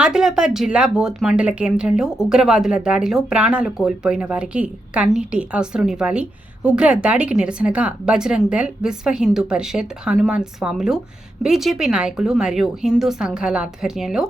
ఆదిలాబాద్ జిల్లా బోత్ మండల కేంద్రంలో ఉగ్రవాదుల దాడిలో ప్రాణాలు కోల్పోయిన వారికి కన్నీటి అశ్రునివ్వాలి. ఉగ్ర దాడికి నిరసనగా బజరంగ్ దళ్ విశ్వ హిందూ పరిషత్ హనుమాన్ స్వాములు బీజేపీ నాయకులు మరియు హిందూ సంఘాల ఆధ్వర్యంలో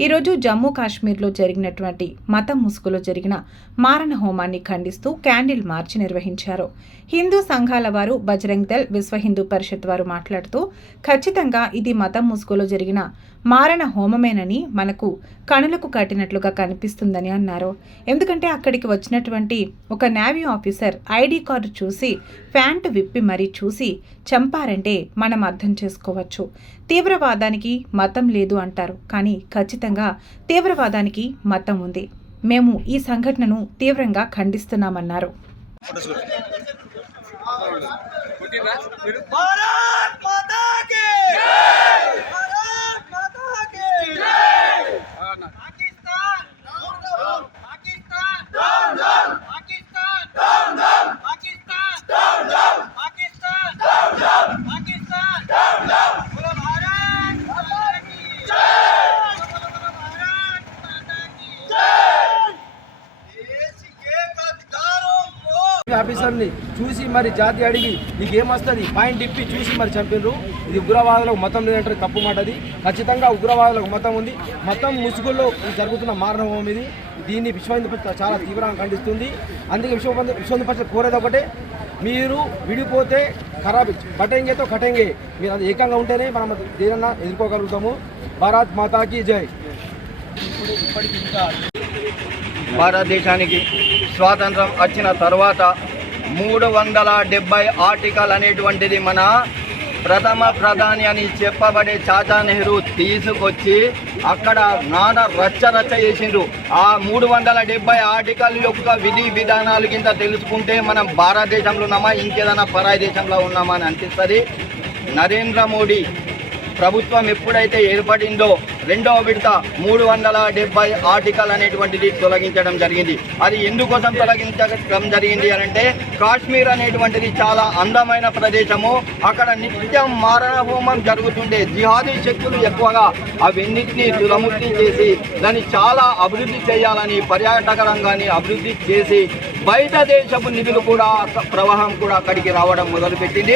ఈరోజు జమ్మూ కాశ్మీర్లో జరిగినటువంటి మతం ముసుగులో జరిగిన మారణ హోమాన్ని ఖండిస్తూ క్యాండిల్ మార్చి నిర్వహించారు. హిందూ సంఘాల వారు బజరంగ్ దళ్ విశ్వ హిందూ పరిషత్ వారు మాట్లాడుతూ ఖచ్చితంగా ఇది మతం ముసుగులో జరిగిన మారణ హోమమేనని మనకు కనులకు కట్టినట్లుగా కనిపిస్తుందని అన్నారు. ఎందుకంటే అక్కడికి వచ్చినటువంటి ఒక నేవీ ఆఫీసర్ ఐడి కార్డు చూసి ప్యాంటు విప్పి మరీ చూసి చంపారంటే మనం అర్థం చేసుకోవచ్చు. తీవ్రవాదానికి మతం లేదు అంటారు. కానీ ఖచ్చితంగా తీవ్రవాదానికి మతం ఉంది. మేము ఈ సంఘటనను తీవ్రంగా ఖండిస్తున్నామన్నారు. ఆఫీసర్ని చూసి మరి జాతి అడిగి నీకు ఏమొస్తుంది పాయింట్ ఇప్పి చూసి మరి చంపినరు ఇది ఉగ్రవాదులకు మతం లేదంటే తప్పు మాట అది ఖచ్చితంగా ఉగ్రవాదులకు మతం ఉంది. మతం ముసుగుల్లో జరుగుతున్న మారణ ఇది. దీన్ని విశ్వ హిందూ పరిషత్ చాలా తీవ్రంగా ఖండిస్తుంది. అందుకే విశ్వ హిందూ- విశ్వ హిందూ పరిషత్ కోరేది ఒకటే మీరు విడిపోతే ఖరాబ్ కటెంగేతో కటంగే. మీరు అది ఏకంగా ఉంటేనే మనం దేనన్నా ఎదుర్కోగలుగుతాము. భారత్ మాతాకి జై. భారతదేశానికి స్వాతంత్రం వచ్చిన తర్వాత మూడు వందల డెబ్బై ఆర్టికల్ అనేటువంటిది మన ప్రథమ ప్రధాని అని చెప్పబడే చాచా నెహ్రూ తీసుకొచ్చి అక్కడ నానా రచ్చ రచ్చ చేసిండ్రు. ఆ మూడు వందల డెబ్బై ఆర్టికల్ యొక్క విధి విధానాలు కింద తెలుసుకుంటే మనం భారతదేశంలో ఉన్నామా ఇంకేదైనా పరాయి దేశంలో ఉన్నామా అని అనిపిస్తుంది. నరేంద్ర మోడీ ప్రభుత్వం ఎప్పుడైతే ఏర్పడిందో రెండవ విడత మూడు వందల డెబ్బై ఆర్టికల్ అనేటువంటిది తొలగించడం జరిగింది. అది ఎందుకోసం తొలగించడం జరిగింది అని అంటే కాశ్మీర్ అనేటువంటిది చాలా అందమైన ప్రదేశము. అక్కడ నిత్యం మారణ హోమం జరుగుతుండే జిహాదీ శక్తులు ఎక్కువగా అవన్నింటినీ తులముక్తి చేసి దాన్ని చాలా అభివృద్ధి చేయాలని పర్యాటక రంగాన్ని అభివృద్ధి చేసి బయట దేశపు నిధులు కూడా ప్రవాహం కూడా అక్కడికి రావడం మొదలుపెట్టింది.